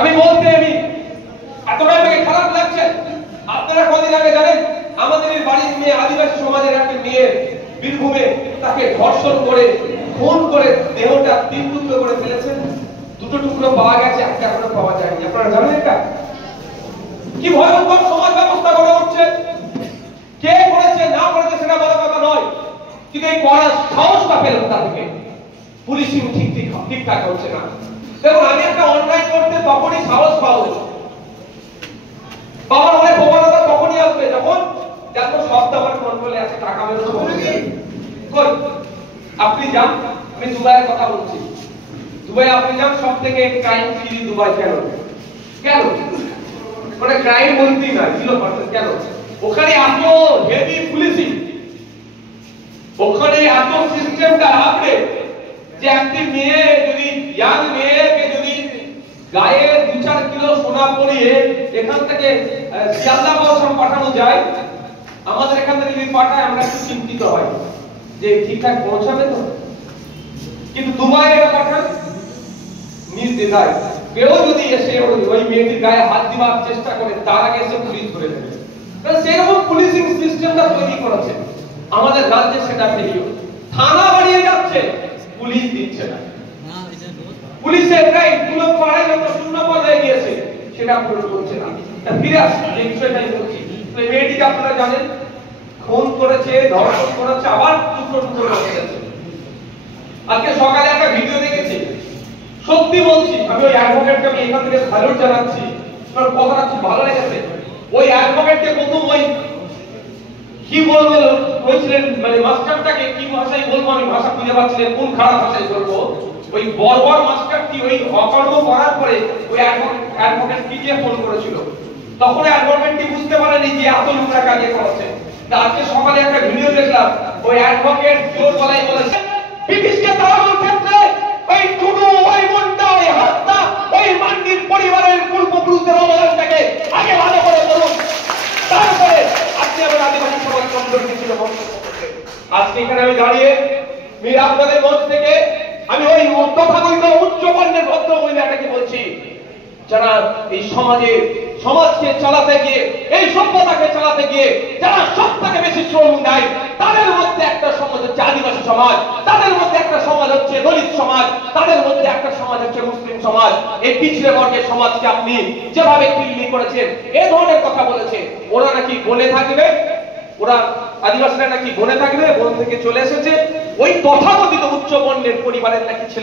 আমি এতটাই আমাকে খারাপ লাগছে। আপনারা কদিন আগে জানেন আমাদের এই বাড়ির মেয়ে, আদিবাসী সমাজের একটা মেয়ে বীরভূমে তাকে ধর্ষণ করে খুন করে দেহটা 3 টুকরো করে ফেলেছেন। 2টো টুকরো পাওয়া গেছে, একটা এখনো পাওয়া যায়নি। আপনারা জানেন এটা কি ভয়ঙ্কর সমাজ ব্যবস্থা গড়ে উঠছে? কে করেছে না করেছে সেটা বড় কথা নয়, কিন্তু এই করার সাহসটা পেলেন তার থেকে। পুলিশিং ঠিকঠাক হচ্ছে না। দেখুন, আমি একটা অন্যায় করতে তখনই সাহস পাবো, বাবার অনেক প্রবণতা তখনই আসবে যখন দেখো সবটা আমার কন্ট্রোলে আছে, টাকা মেরো কই। আপনি যান, আমি দুবাইয়ের কথা বলছি, দুবাই আপনি যান, সব থেকে ক্রাইম ফ্রি দুবাই। কেন কেন মানে ক্রাইম বলতেই না 0% কেন? ওখানে এত হেভি পুলিশিং, ওখানে এত সিস্টেমটা আপনি যে একটি মেয়ে যদি ইয়াং মেয়েকে যদি গায়ে 2-4 কিলো সোনা পরিয়ে এখান থেকে শিয়ালদা পৌঁছানো পাঠানো যায়, আমাদের এখান থেকে যদি পাঠায় আমরা একটু চিন্তিত হয় যে ঠিকঠাক পৌঁছাবে তো। কিন্তু দুবাই এটা পাঠান নির্দ্বিধায়, কেউ যদি এসে ওই মেয়েটির গায়ে হাত দিবার চেষ্টা করে তার আগে এসে পুলিশ ধরে নেবে। সেরকম পুলিশিং সিস্টেমটা তৈরি করেছে আমাদের রাজ্যে, সেটা ফেলিও। থানা বাড়িয়ে যাচ্ছে, পুলিশ দিচ্ছে না। পুলিশের প্রায় 2 লক্ষ 2.5 লক্ষ শূন্য পর্যায়ে গিয়েছে, সেটা পূরণ করছে না। ফিরে আসছে যে বিষয়টাই বলছি, মেয়েটিকে আপনারা জানেন খুন করেছে, ধর্ষণ করেছে, আবার টুকরো টুকরো করে ফেলেছে। আজকে সকালে একটা ভিডিও দেখেছি, সত্যি বলছি, আমি ওই অ্যাডভোকেটকে আমি এখান থেকে স্যালুট জানাচ্ছি, তার কথাটা খুব ভালো লেগেছে। ওই অ্যাডভোকেটকে প্রথম ওই কি বলবো বলছিলেন, মানে মাস্টারটাকে কি ভাষায় বলবো, আমি ভাষা খুঁজে পাচ্ছি না, কোন খারাপ ভাষায় বলবো। ওই বর্বর মাস্টারটি ওই অকর্ম করার পরে ওই অ্যাডভোকেট কে ফোন করেছিল, তখন অ্যাডভোকেটটি বুঝতে পারেনি যে এত লোকরা কাজে করেছে। আজকে সকালে একটা ভিডিও দেখলাম, ওই অ্যাডভোকেট জোর গলায় বলেছে ব্রিটিশকে তাড়ানোর ক্ষেত্রে ওই টুডু, ওই মুন্ডা, ওই হাত্তা, ওই মান্ডির পরিবারের পূর্বপুরুষদের অবদানটাকে আগে ভালো করে বলুন, তারপরে আপনি আমার আদিবাসী সমাজ সম্পর্কে ছিল মন্তব্য করতেন। আজকে এখানে আমি দাঁড়িয়ে আপনাদের মঞ্চ থেকে আমি ওই তথাকথিত উচ্চ বর্ণের ভদ্র মহিলাটাকে বলছি, যারা এই সমাজকে চালাতে গিয়ে, এই সভ্যতাকে চালাতে গিয়ে যারা সবথেকে বেশি শ্রম দেয়, তাদের মধ্যে একটা সমাজ হচ্ছে আদিবাসী সমাজ, তাদের মধ্যে একটা সমাজ হচ্ছে দলিত সমাজ, তাদের মধ্যে একটা সমাজ হচ্ছে মুসলিম সমাজ। এই পিছড়ে বর্গের সমাজকে আপনি যেভাবে কিল্লি করেছেন, এই ধরনের কথা বলেছেন, ওরা নাকি বনে থাকবে, ওরা আদিবাসীরা নাকি বনে থাকবে, বন থেকে চলে এসেছে, ওই তথাকথিত উচ্চ বর্ণের পরিবারের নাকি